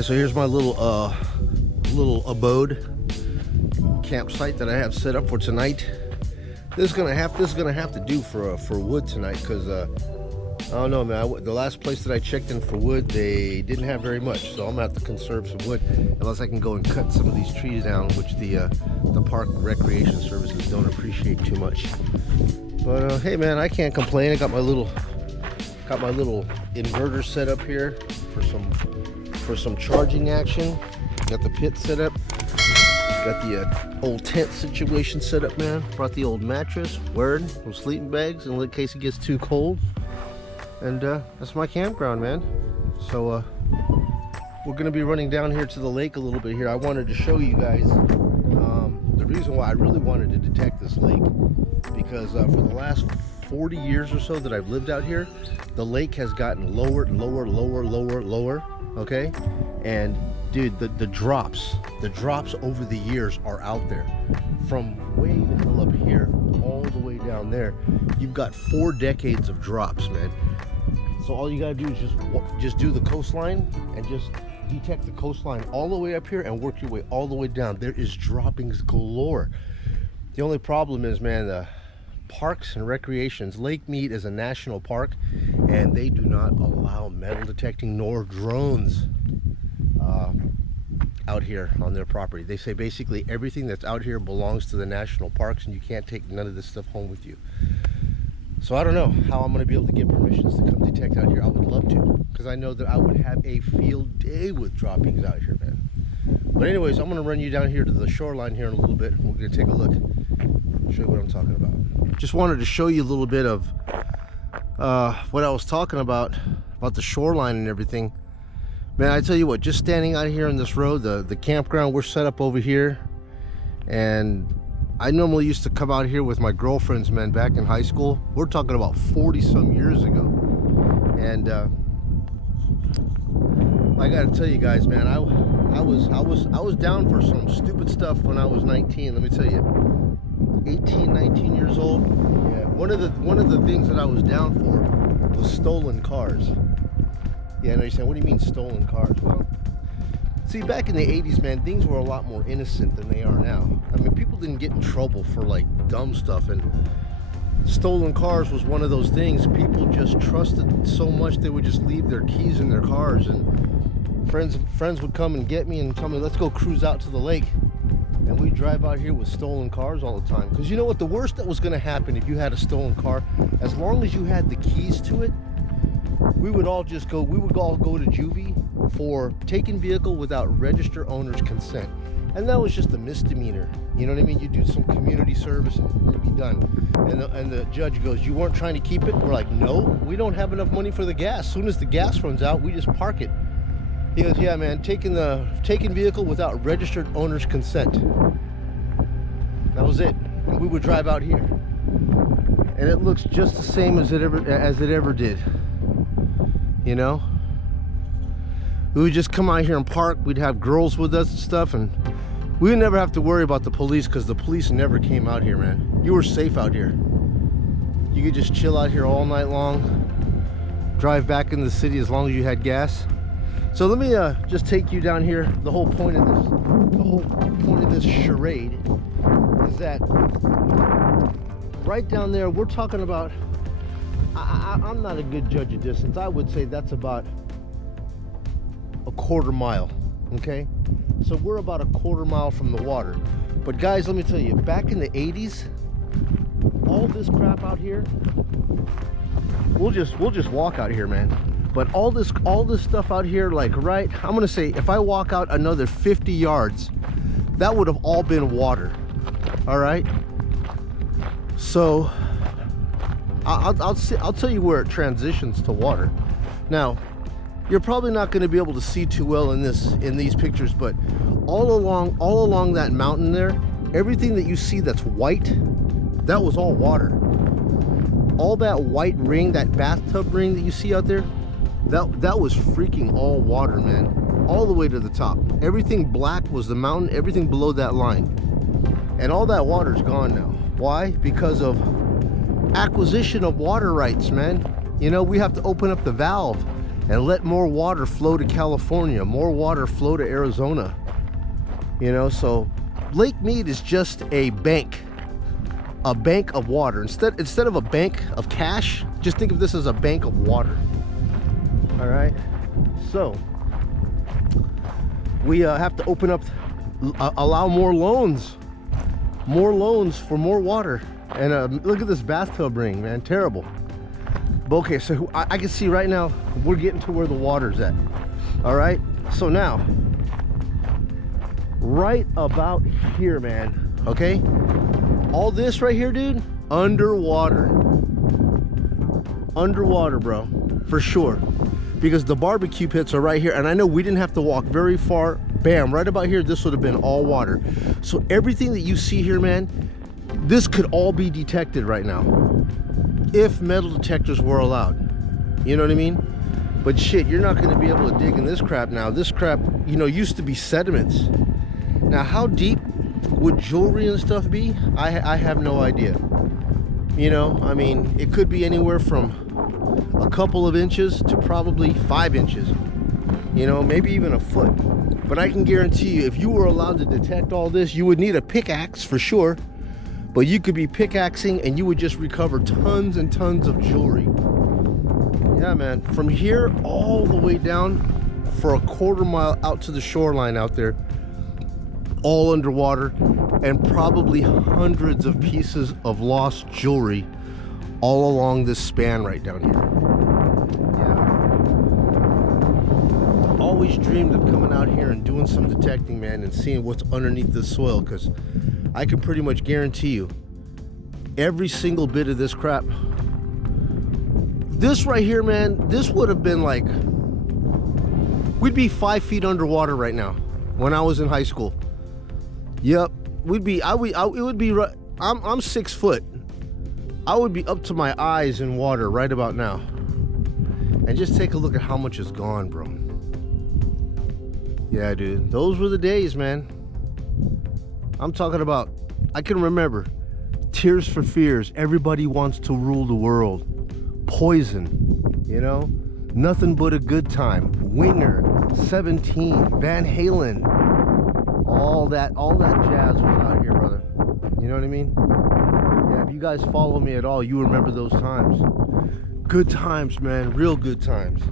Yeah, so here's my little abode campsite that I have set up for tonight. This is gonna have to do for wood tonight, because I don't know, man. The last place that I checked in for wood, they didn't have very much, so I'm gonna have to conserve some wood unless I can go and cut some of these trees down, which the park recreation services don't appreciate too much. But hey, man, I can't complain. I got my little inverter set up here for some charging action. Got the pit set up. Got the old tent situation set up, man. Brought the old mattress, wearing some sleeping bags in case it gets too cold. And that's my campground, man. So we're gonna be running down here to the lake a little bit here. I wanted to show you guys the reason why I really wanted to detect this lake, because for the last 40 years or so that I've lived out here, the lake has gotten lower, okay? And dude, the drops over the years are out there. From way the hell up here all the way down there, you've got 4 decades of drops, man. So all you gotta do is just do the coastline and just detect the coastline all the way up here and work your way all the way down. There is droppings galore. The only problem is, man, the parks and recreations. Lake Mead is a national park, and they do not allow metal detecting nor drones out here on their property. They say basically everything that's out here belongs to the national parks, and you can't take none of this stuff home with you. So I don't know how I'm going to be able to get permissions to come detect out here. I would love to, because I know that I would have a field day with droppings out here, man. But anyways, I'm going to run you down here to the shoreline here in a little bit. We're going to take a look, show you what I'm talking about. Just wanted to show you a little bit of what I was talking about the shoreline and everything. Man, I tell you what, just standing out here on this road, the campground, we're set up over here, and I normally used to come out here with my girlfriends, man, back in high school. We're talking about 40 some years ago. And I gotta tell you guys, man, I was down for some stupid stuff when I was 19. Let me tell you, 18, 19 years old. Yeah, one of the things that I was down for was stolen cars. Yeah, I know you're saying, what do you mean stolen cars? Well, see, back in the 80s, man, things were a lot more innocent than they are now. I mean, people didn't get in trouble for like dumb stuff, and stolen cars was one of those things. People just trusted so much they would just leave their keys in their cars, and friends would come and get me and tell me, let's go cruise out to the lake. And we drive out here with stolen cars all the time. Because you know what, the worst that was going to happen if you had a stolen car, as long as you had the keys to it, we would all go to juvie for taking vehicle without registered owner's consent. And that was just a misdemeanor. You know what I mean? You do some community service and it'd be done. And the judge goes, you weren't trying to keep it? We're like, no, we don't have enough money for the gas. As soon as the gas runs out, we just park it. He goes, yeah, man, taking vehicle without registered owner's consent. That was it. And we would drive out here. And it looks just the same as it ever did. You know? We would just come out here and park. We'd have girls with us and stuff, and we would never have to worry about the police, because the police never came out here, man. You were safe out here. You could just chill out here all night long, drive back in the city as long as you had gas. So let me just take you down here. The whole point of this charade is that right down there, we're talking about, I'm not a good judge of distance. I would say that's about a quarter mile, okay? So we're about a quarter mile from the water. But guys, let me tell you, back in the 80s, all this crap out here, we'll just walk out here, man. But all this stuff out here, like, right, I'm gonna say if I walk out another 50 yards, that would have all been water. All right? So I'll tell you where it transitions to water. Now, you're probably not going to be able to see too well in these pictures, but all along that mountain there, everything that you see that's white, that was all water. All that white ring, that bathtub ring that you see out there, that was freaking all water, man. All the way to the top. Everything black was the mountain, everything below that line. And all that water's gone now. Why? Because of acquisition of water rights, man. You know, we have to open up the valve and let more water flow to California, more water flow to Arizona. You know, so Lake Mead is just a bank of water. Instead of a bank of cash, just think of this as a bank of water. All right, so we have to open up, allow more loans for more water. And look at this bathtub ring, man, terrible. But okay, so I can see right now we're getting to where the water's at. All right, so now right about here, man, okay, all this right here, dude, underwater, bro, for sure, because the barbecue pits are right here. And I know we didn't have to walk very far. Bam, right about here, this would have been all water. So everything that you see here, man, this could all be detected right now if metal detectors were allowed. You know what I mean? But shit, you're not going to be able to dig in this crap now. This crap, you know, used to be sediments. Now, how deep would jewelry and stuff be? I have no idea. You know, I mean, it could be anywhere from a couple of inches to probably 5 inches. You know, maybe even a foot. But I can guarantee you, if you were allowed to detect all this, you would need a pickaxe for sure. But you could be pickaxing and you would just recover tons and tons of jewelry. Yeah, man, from here all the way down for a quarter mile out to the shoreline out there, all underwater, and probably hundreds of pieces of lost jewelry all along this span right down here. Yeah. Always dreamed of coming out here and doing some detecting, man, and seeing what's underneath this soil, because I can pretty much guarantee you every single bit of this crap. This right here, man, this would have been like, we'd be 5 feet underwater right now when I was in high school. Yep, we'd be, it would be, I'm 6 foot. I would be up to my eyes in water right about now. And just take a look at how much is gone, bro. Yeah, dude, those were the days, man. I'm talking about, I can remember Tears for Fears, Everybody Wants to Rule the World, Poison, you know, Nothing But a Good Time, Winger, 17, Van Halen, all that jazz was out here, brother. You know what I mean? Yeah, if you guys follow me at all, you remember those times. Good times, man, real good times.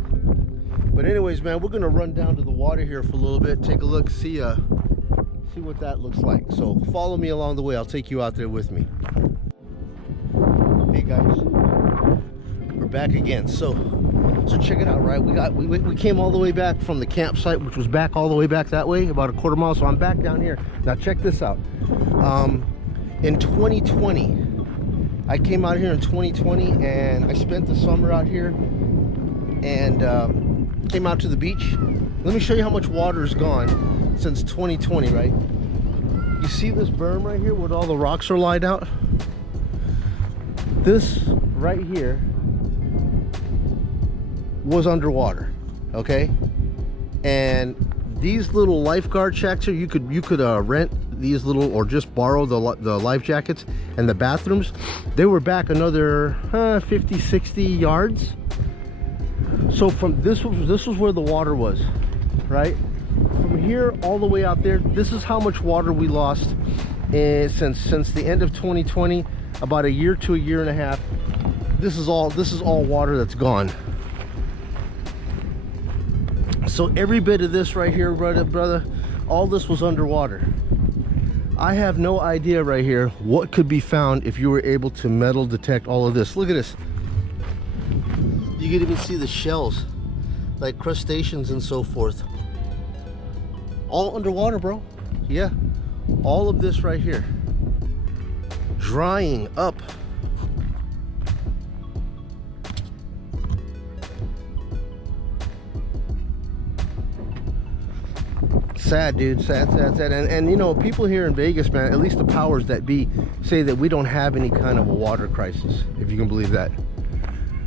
But anyways, man, we're gonna run down to the water here for a little bit, take a look, see what that looks like. So follow me along the way. I'll take you out there with me. Hey guys, we're back again. So check it out, right? We came all the way back from the campsite, which was back all the way back that way, about a quarter mile. So I'm back down here. Now check this out. In 2020, I came out here in 2020 and I spent the summer out here and came out to the beach. Let me show you how much water is gone since 2020, right? You see this berm right here where all the rocks are laid out? This right here was underwater, okay? And these little lifeguard shacks here, you could rent these little, or just borrow the life jackets, and the bathrooms, they were back another 50, 60 yards. So from this was where the water was, right? From here all the way out there, this is how much water we lost since the end of 2020, about a year to a year and a half. This is all water that's gone. So every bit of this right here, brother, all this was underwater. I have no idea right here what could be found if you were able to metal detect all of this. Look at this. You can even see the shells, like crustaceans and so forth. All underwater, bro. Yeah, all of this right here drying up. Sad, dude. Sad. And you know, people here in Vegas, man, at least the powers that be, say that we don't have any kind of a water crisis, if you can believe that.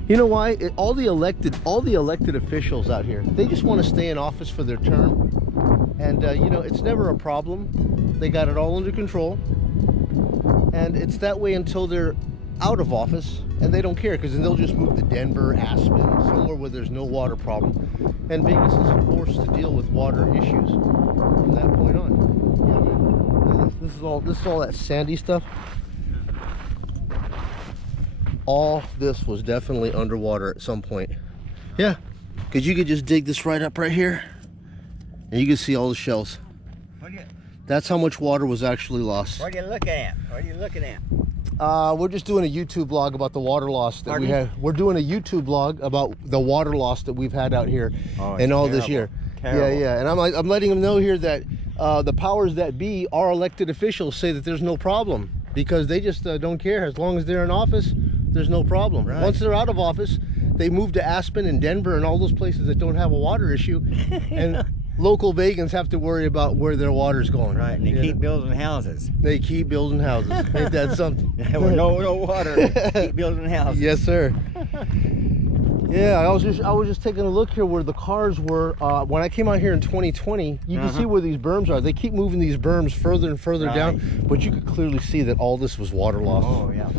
You know why? All the elected officials out here, they just want to stay in office for their term. And you know, it's never a problem. They got it all under control. And it's that way until they're out of office, and they don't care, because then they'll just move to Denver, Aspen, somewhere where there's no water problem. And Vegas is forced to deal with water issues from that point on. Yeah, man. This is all that sandy stuff. All this was definitely underwater at some point. Yeah, because you could just dig this right up right here, and you can see all the shells. That's how much water was actually lost. What are you looking at? What are you looking at? We're just doing a YouTube vlog about the water loss that we had. We're doing a YouTube vlog about the water loss that we've had out here and all this year. Terrible. Yeah. And I'm letting them know here that the powers that be, our elected officials, say that there's no problem, because they just don't care. As long as they're in office, there's no problem. Right. Once they're out of office, they move to Aspen and Denver and all those places that don't have a water issue, and local Vegans have to worry about where their water's going. Right, and they keep building houses. They keep building houses. Ain't that something? With no water, keep building houses. Yes, sir. Yeah, I was just taking a look here where the cars were. When I came out here in 2020, you can see where these berms are. They keep moving these berms further and further down, but you could clearly see that all this was water loss. Oh, yeah.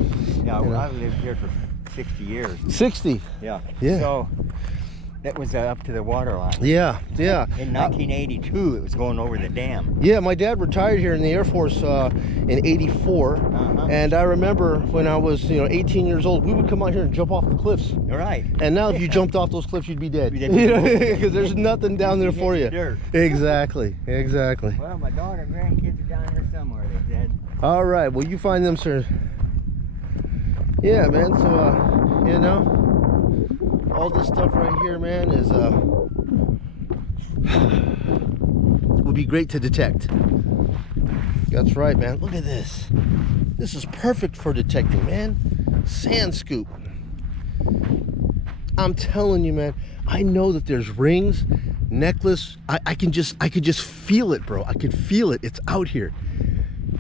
Yeah, well, I've lived here for 60 years. 60? Yeah. Yeah. So that was up to the water line. Yeah. In 1982, it was going over the dam. Yeah, my dad retired here in the Air Force in '84, and I remember when I was 18 years old, we would come out here and jump off the cliffs. Right. And now if you jumped off those cliffs, you'd be dead. Because there's nothing down there for you. Dirt. Exactly. Well, my daughter and grandkids are down here somewhere, they said. All right, well, you find them, sir. Yeah, man, so, all this stuff right here, man, is, would be great to detect. That's right, man. Look at this. This is perfect for detecting, man. Sand scoop. I'm telling you, man, I know that there's rings, necklace. I could just feel it, bro. I could feel it. It's out here.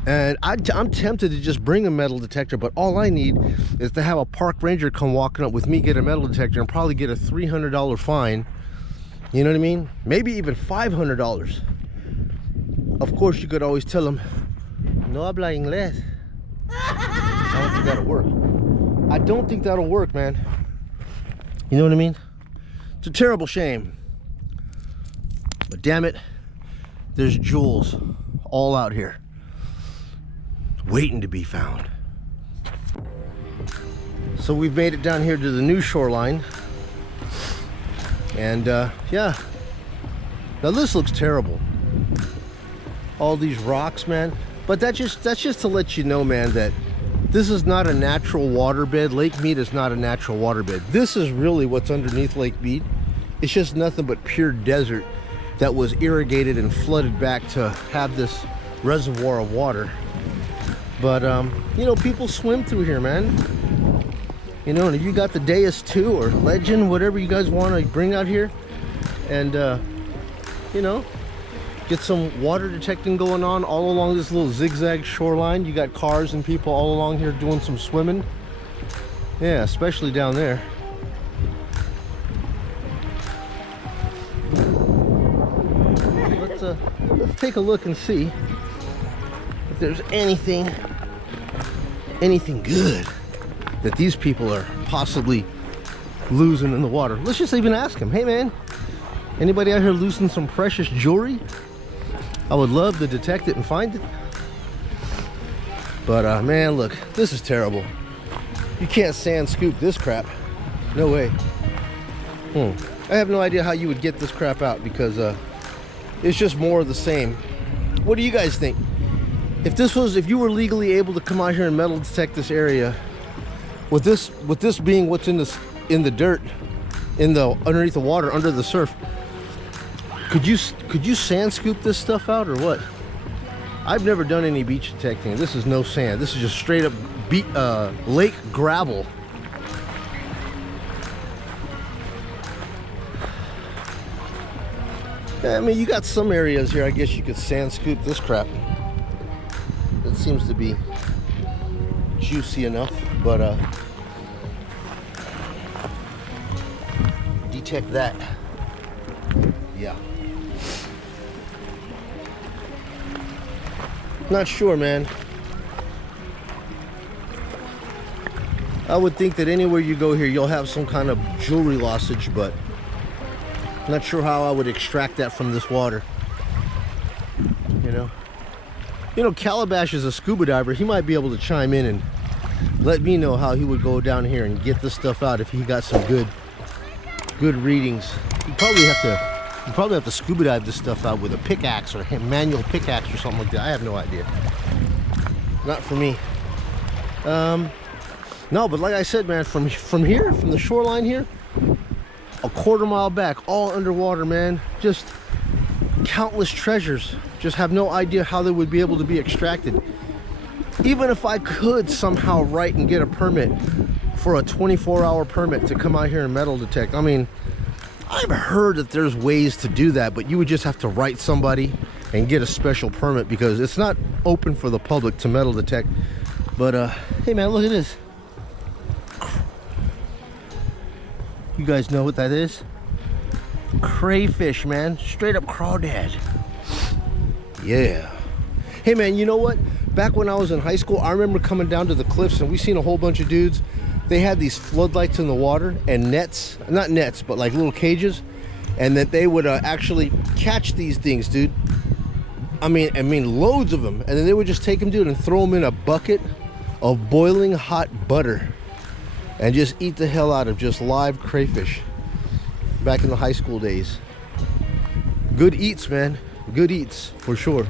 And I'm tempted to just bring a metal detector, but all I need is to have a park ranger come walking up with me, get a metal detector, and probably get a $300 fine. You know what I mean? Maybe even $500. Of course, you could always tell them, no habla inglés. I don't think that'll work. I don't think that'll work, man. You know what I mean? It's a terrible shame. But damn it, there's jewels all out here, waiting to be found. So we've made it down here to the new shoreline, and yeah, now this looks terrible. All these rocks, man, but that's just to let you know, man, that this is not a natural waterbed. Lake Mead is not a natural waterbed. This is really what's underneath Lake Mead. It's just nothing but pure desert that was irrigated and flooded back to have this reservoir of water. But people swim through here, man. And if you got the Deus 2 or Legend, whatever you guys want to bring out here, and get some water detecting going on all along this little zigzag shoreline. You got cars and people all along here doing some swimming. Yeah, especially down there. Let's take a look and see if there's anything good that these people are possibly losing in the water. Let's just even ask them, hey man, anybody out here losing some precious jewelry? I would love to detect it and find it. But man, look, this is terrible. You can't sand scoop this crap. No way. I have no idea how you would get this crap out, because it's just more of the same. What do you guys think? If you were legally able to come out here and metal detect this area, with this being what's in the dirt, underneath the water, under the surf, could you sand scoop this stuff out or what? I've never done any beach detecting. This is no sand. This is just straight up lake gravel. I mean, you got some areas here, I guess you could sand scoop this crap. It seems to be juicy enough, but detect that. Yeah. Not sure, man. I would think that anywhere you go here, you'll have some kind of jewelry lossage, but I'm not sure how I would extract that from this water. You know, Calabash is a scuba diver. He might be able to chime in and let me know how he would go down here and get this stuff out if he got some good readings. You'd probably have to scuba dive this stuff out with a pickaxe or a manual pickaxe or something like that. I have no idea. Not for me. No, but like I said, man, from here, from the shoreline here, a quarter mile back, all underwater, man. Just countless treasures. Just have no idea how they would be able to be extracted. Even if I could somehow write and get a permit for a 24-hour permit to come out here and metal detect. I mean, I've heard that there's ways to do that, but you would just have to write somebody and get a special permit because it's not open for the public to metal detect. But hey man, look at this. You guys know what that is? Crayfish, man. Straight up crawdad. Yeah. Hey man, you know what? Back when I was in high school, I remember coming down to the cliffs and we seen a whole bunch of dudes. They had these floodlights in the water and nets, not nets, but like little cages, and that they would actually catch these things, dude. I mean loads of them, and then they would just take them, dude, and throw them in a bucket of boiling hot butter and just eat the hell out of just live crayfish back in the high school days. Good eats, man. Good eats, for sure.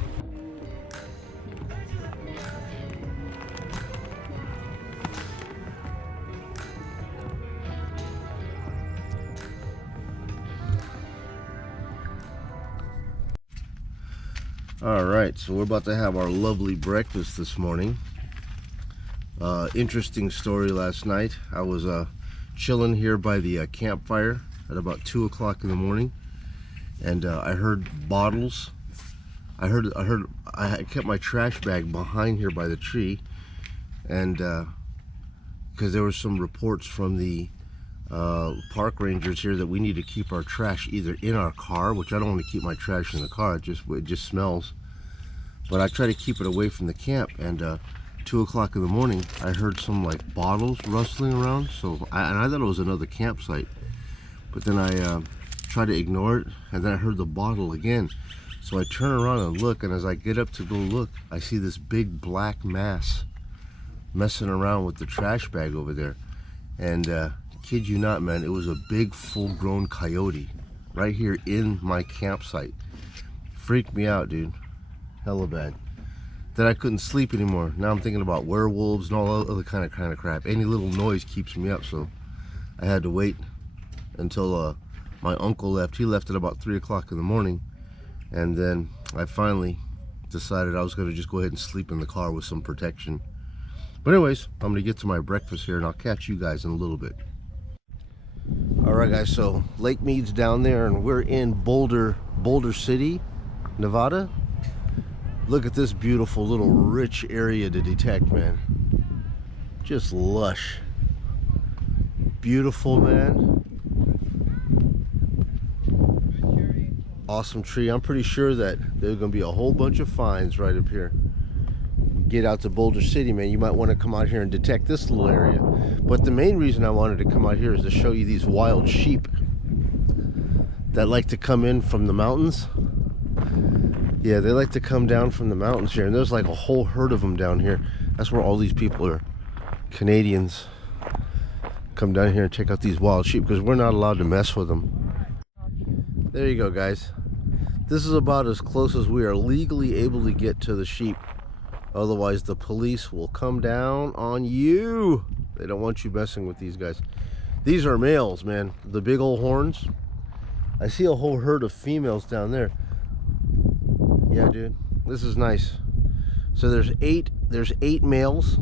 All right, so we're about to have our lovely breakfast this morning. Interesting story last night. I was chilling here by the campfire at about 2 o'clock in the morning, and I heard bottles. I kept my trash bag behind here by the tree, and because there were some reports from the park rangers here that we need to keep our trash either in our car, which I don't want to keep my trash in the car, it just smells, but I try to keep it away from the camp. And 2 o'clock in the morning I heard some like bottles rustling around, so I thought it was another campsite, but then I tried to ignore it, and then I heard the bottle again, so I turn around and look, and as I get up to go look, I see this big black mass messing around with the trash bag over there. And kid you not, man, it was a big full-grown coyote right here in my campsite. Freaked me out, dude. Hella bad. Then I couldn't sleep anymore. Now I'm thinking about werewolves and all other kind of crap. Any little noise keeps me up, so I had to wait until my uncle left. He left at about 3 o'clock in the morning, and then I finally decided I was going to just go ahead and sleep in the car with some protection. But anyways, I'm going to get to my breakfast here, and I'll catch you guys in a little bit. Alright guys, so Lake Mead's down there, and we're in Boulder City, Nevada. Look at this beautiful little rich area to detect, man. Just lush. Beautiful, man. Awesome tree. I'm pretty sure that there's going to be a whole bunch of finds right up here. Get out to Boulder City, man, you might want to come out here and detect this little area. But the main reason I wanted to come out here is to show you these wild sheep that like to come in from the mountains. Yeah, they like to come down from the mountains here, and there's like a whole herd of them down here. That's where all these people are. Canadians come down here and check out these wild sheep because we're not allowed to mess with them. There you go, guys. This is about as close as we are legally able to get to the sheep. Otherwise, the police will come down on you. They don't want you messing with these guys. These are males, man. The big old horns. I see a whole herd of females down there. Yeah, dude. This is nice. So there's eight males.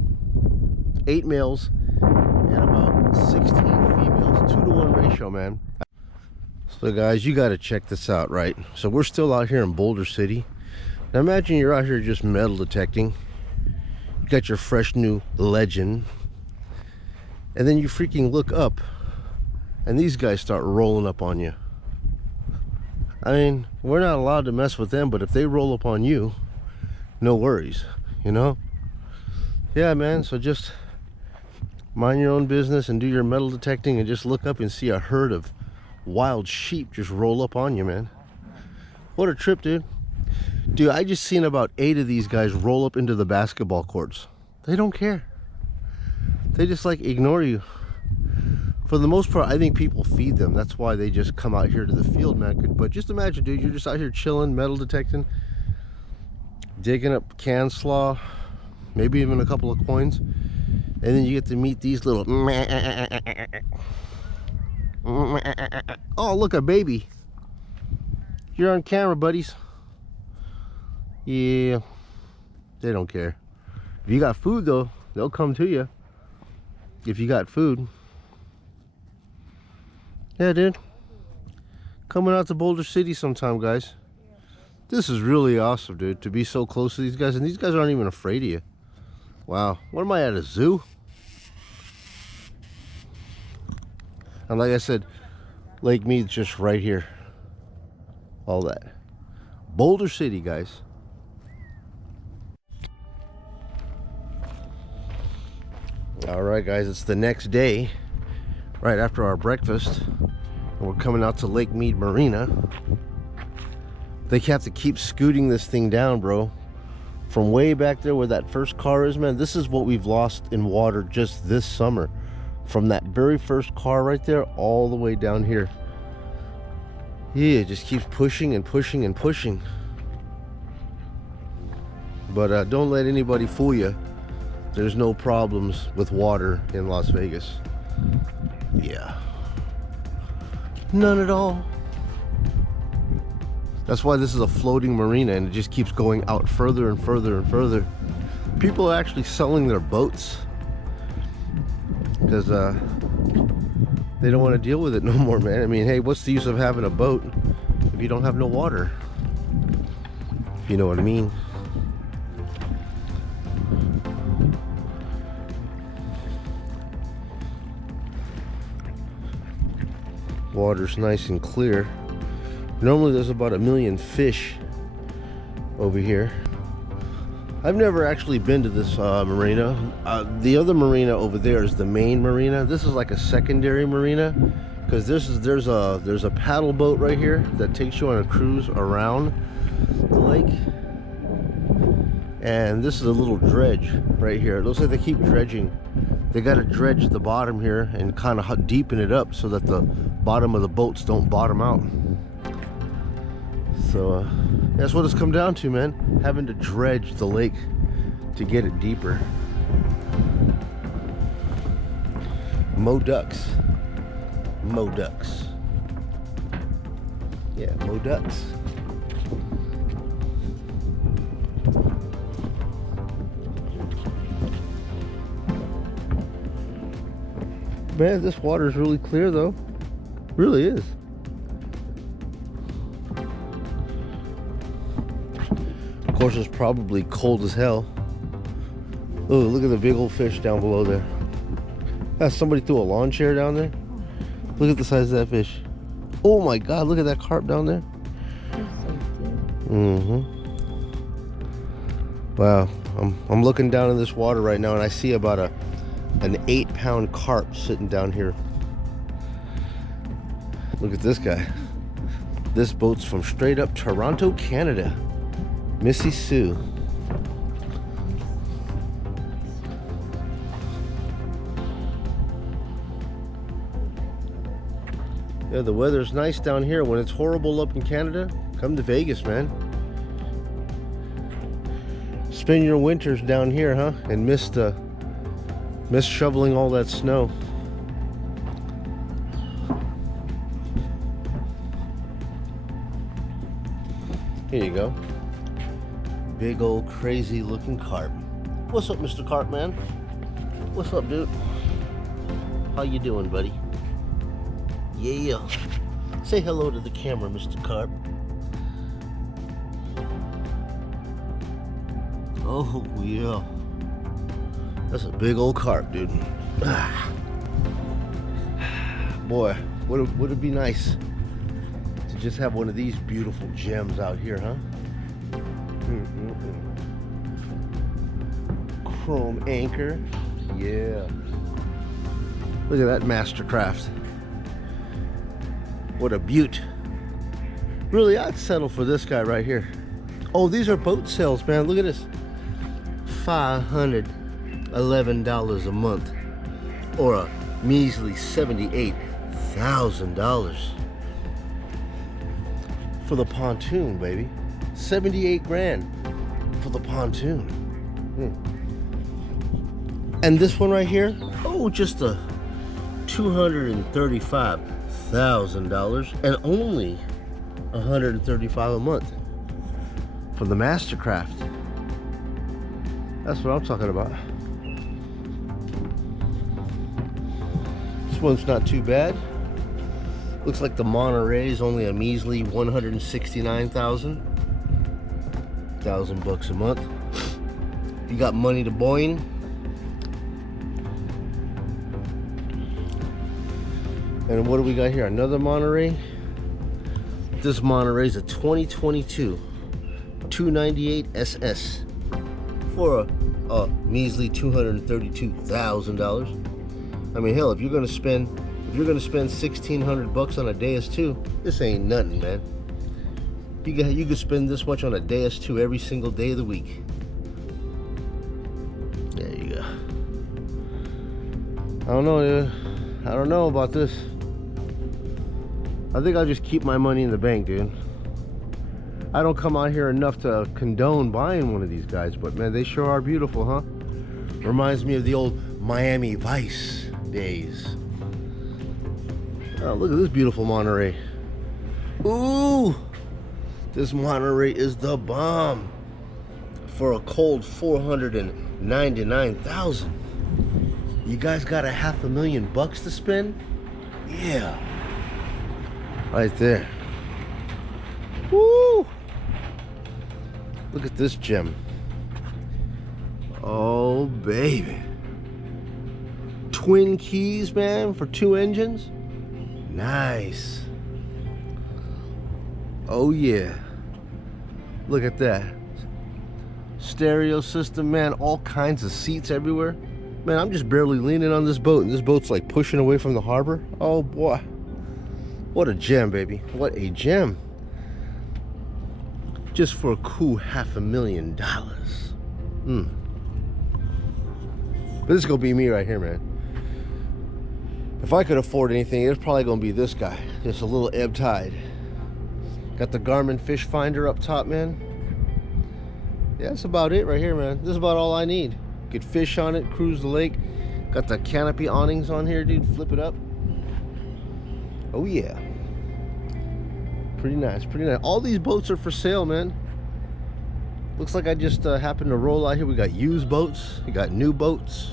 8 males and about 16 females. 2-to-1 ratio, man. So guys, you got to check this out, right? So we're still out here in Boulder City. Now imagine you're out here just metal detecting. You got your fresh new Legend, and then you freaking look up and these guys start rolling up on you. I mean, we're not allowed to mess with them, but if they roll up on you, no worries, you know? Yeah, man, so just mind your own business and do your metal detecting and just look up and see a herd of wild sheep just roll up on you, man. What a trip, dude. Dude, I just seen about 8 of these guys roll up into the basketball courts. They don't care. They just like ignore you. For the most part, I think people feed them. That's why they just come out here to the field, man. But just imagine, dude, you're just out here chilling, metal detecting, digging up can slaw, maybe even a couple of coins, and then you get to meet these little oh, look, a baby. You're on camera, buddies. Yeah, they don't care. If you got food, though, they'll come to you. If you got food. Yeah, dude. Coming out to Boulder City sometime, guys. This is really awesome, dude, to be so close to these guys. And these guys aren't even afraid of you. Wow. What am I, at a zoo? And like I said, Lake Mead's just right here. All that. Boulder City, guys. All right, guys, it's the next day, right after our breakfast, and we're coming out to Lake Mead Marina. They have to keep scooting this thing down, bro. From way back there where that first car is, man, this is what we've lost in water just this summer. From that very first car right there all the way down here. Yeah, it just keeps pushing and pushing and pushing. But don't let anybody fool you. There's no problems with water in Las Vegas. Yeah. None at all. That's why this is a floating marina, and it just keeps going out further and further and further. People are actually selling their boats because they don't want to deal with it no more, man. I mean, hey, what's the use of having a boat if you don't have no water? If you know what I mean. Water's nice and clear. Normally there's about 1 million fish over here. I've never actually been to this marina. The other marina over there is the main marina. This is like a secondary marina because there's a paddle boat right here that takes you on a cruise around the lake. And this is a little dredge right here. It looks like they keep dredging. They got to dredge the bottom here and kind of deepen it up so that the bottom of the boats don't bottom out. So that's what it's come down to, man. Having to dredge the lake to get it deeper. Mo ducks. Mo ducks. Yeah, mo ducks. Man, this water is really clear, though. Really is. Of course, it's probably cold as hell. Oh, look at the big old fish down below there. Somebody threw a lawn chair down there. Look at the size of that fish. Oh my God, look at that carp down there. Wow, I'm looking down in this water right now, and I see about an 8-pound carp sitting down here. Look at this guy. This boat's from straight up Toronto, Canada. Missy Sue. Yeah, the weather's nice down here. When it's horrible up in Canada, come to Vegas, man. Spend your winters down here, huh? And miss shoveling all that snow. Here you go. Big old crazy looking carp. What's up, Mr. Carp Man? What's up, dude? How you doing, buddy? Yeah. Say hello to the camera, Mr. Carp. Oh, yeah. That's a big old carp, dude. Boy, would it be nice to just have one of these beautiful gems out here, huh? Chrome anchor. Yeah. Look at that mastercraft. What a beaut. Really, I'd settle for this guy right here. Oh, these are boat sales, man. Look at this. $511 a month, or a measly $78,000 for the pontoon, baby. 78 grand for the pontoon. And this one right here, oh, just a $235,000 and only $135 a month for the Mastercraft. That's what I'm talking about. This one's not too bad. Looks like the Maono AU is only a measly $169,000 bucks a month. If you got money to Boeing. And what do we got here? Another Maono AU. This Maono AU is a 2022 298 SS for a measly $232,000. I mean, hell, if you're gonna spend $1,600 on a DS2, this ain't nothing, man. You could spend this much on a DS2 every single day of the week. There you go. I don't know, dude. I don't know about this. I think I'll just keep my money in the bank, dude. I don't come out here enough to condone buying one of these guys, but man, they sure are beautiful, huh? Reminds me of the old Miami Vice days. Oh, look at this beautiful Maono AU. Ooh, this Maono AU is the bomb for a cold $499,000. You guys got a $500,000 to spend? Yeah, right there. Woo! Look at this gem. Oh, baby. Twin keys, man, for 2 engines. Nice. Oh, yeah. Look at that. Stereo system, man. All kinds of seats everywhere. Man, I'm just barely leaning on this boat, and this boat's like pushing away from the harbor. Oh, boy. What a gem, baby. What a gem. Just for a cool $500,000. This is gonna be me right here, man. If I could afford anything, it's probably gonna be this guy. Just a little ebb tide. Got the Garmin fish finder up top, man. Yeah, that's about it right here, man. This is about all I need. Could fish on it, cruise the lake. Got the canopy awnings on here, dude. Flip it up. Oh yeah. Pretty nice, pretty nice. All these boats are for sale, man. Looks like I just happened to roll out here. We got used boats, we got new boats,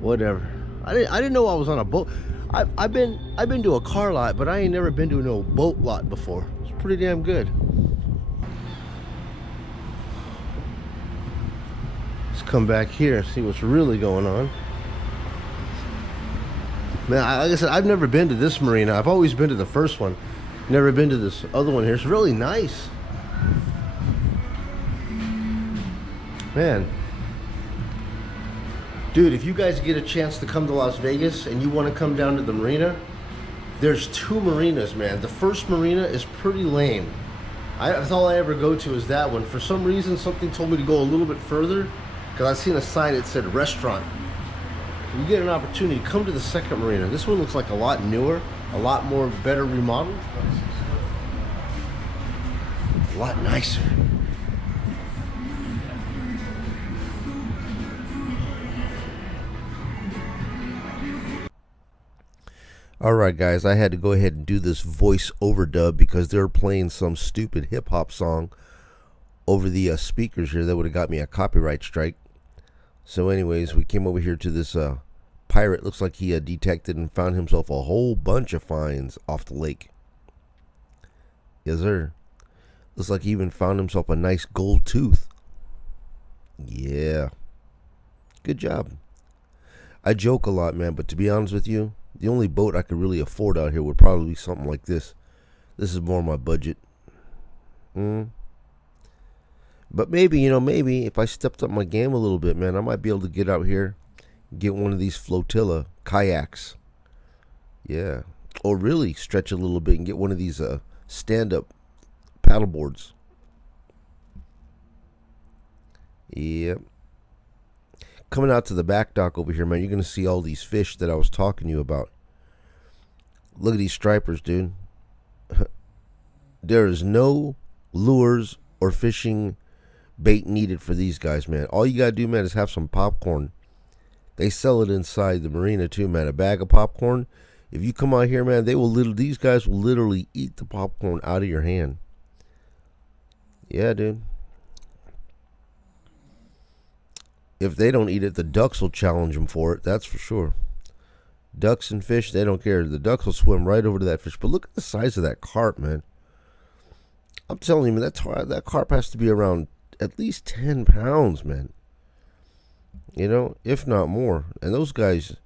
whatever. I didn't know I was on a boat. I've been to a car lot, but I ain't never been to no boat lot before. It's pretty damn good. Let's come back here and see what's really going on. Man, like I said, I've never been to this marina. I've always been to the first one. Never been to this other one here. It's really nice. Man. Dude, if you guys get a chance to come to Las Vegas and you want to come down to the marina, there's 2 marinas, man. The first marina is pretty lame. That's all I ever go to is that one. For some reason, something told me to go a little bit further because I seen a sign that said restaurant. You get an opportunity, come to the second marina. This one looks like a lot newer, a lot more better remodeled, a lot nicer. Alright guys, I had to go ahead and do this voice overdub because they were playing some stupid hip-hop song over the speakers here that would have got me a copyright strike. So anyways, we came over here to this pirate. Looks like he detected and found himself a whole bunch of finds off the lake. Yes sir. Looks like he even found himself a nice gold tooth. Yeah. Good job. I joke a lot, man, but to be honest with you, the only boat I could really afford out here would probably be something like this. This is more my budget. But maybe, you know, maybe if I stepped up my game a little bit, man, I might be able to get out here, get one of these flotilla kayaks. Yeah. Or really stretch a little bit and get one of these stand-up paddle boards. Yep. Coming out to the back dock over here, man, you're going to see all these fish that I was talking to you about. Look at these stripers, dude. There is no lures or fishing bait needed for these guys, man. All you got to do, man, is have some popcorn. They sell it inside the marina too, man. A bag of popcorn. If you come out here, man, these guys will literally eat the popcorn out of your hand. Yeah, dude. If they don't eat it, the ducks will challenge them for it. That's for sure. Ducks and fish, they don't care. The ducks will swim right over to that fish. But look at the size of that carp, man. I'm telling you, man, that carp has to be around at least 10 pounds, man. You know, if not more. And those guys,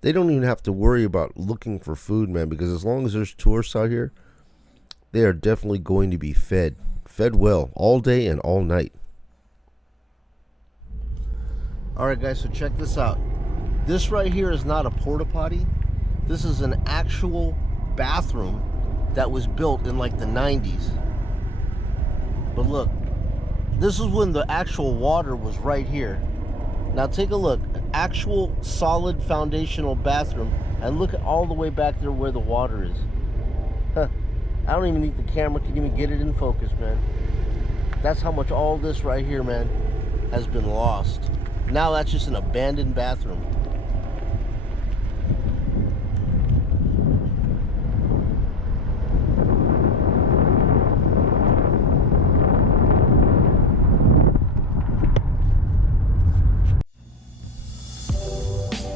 they don't even have to worry about looking for food, man, because as long as there's tourists out here, they are definitely going to be fed. Fed well all day and all night. Alright guys, so check this out. This right here is not a porta potty. This is an actual bathroom that was built in like the 90s. But look, this is when the actual water was right here. Now take a look, actual solid foundational bathroom, and look at all the way back there where the water is. Huh. I don't even think the camera can even get it in focus, man. That's how much all this right here, man, has been lost. Now that's just an abandoned bathroom.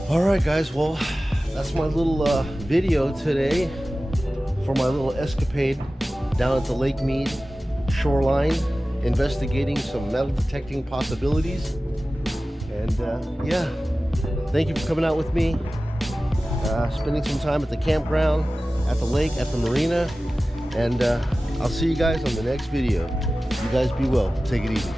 Alright guys, well, that's my little video today for my little escapade down at the Lake Mead shoreline, investigating some metal detecting possibilities. And yeah, thank you for coming out with me, spending some time at the campground, at the lake, at the marina, and I'll see you guys on the next video. You guys be well. Take it easy.